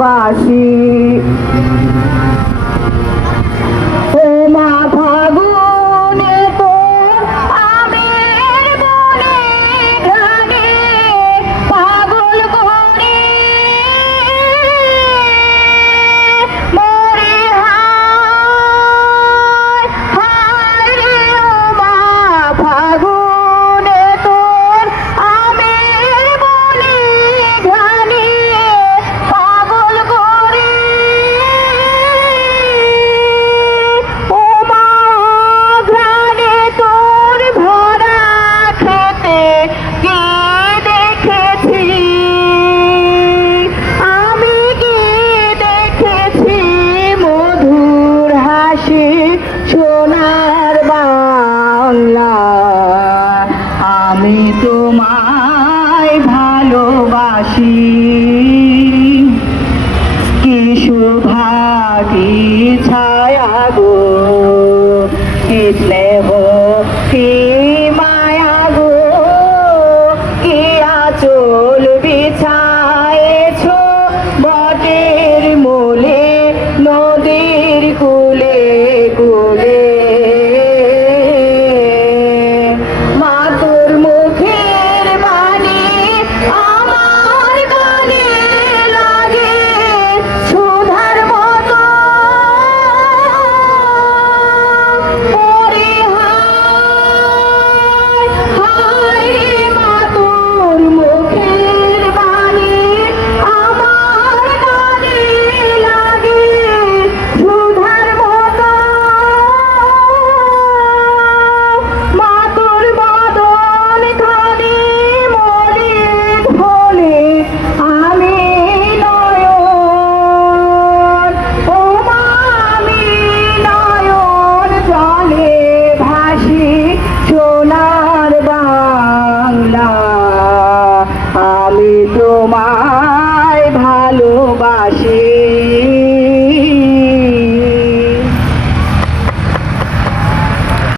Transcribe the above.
巴西 ভালোবাসি। কি শোভা কি ছায়া গো কি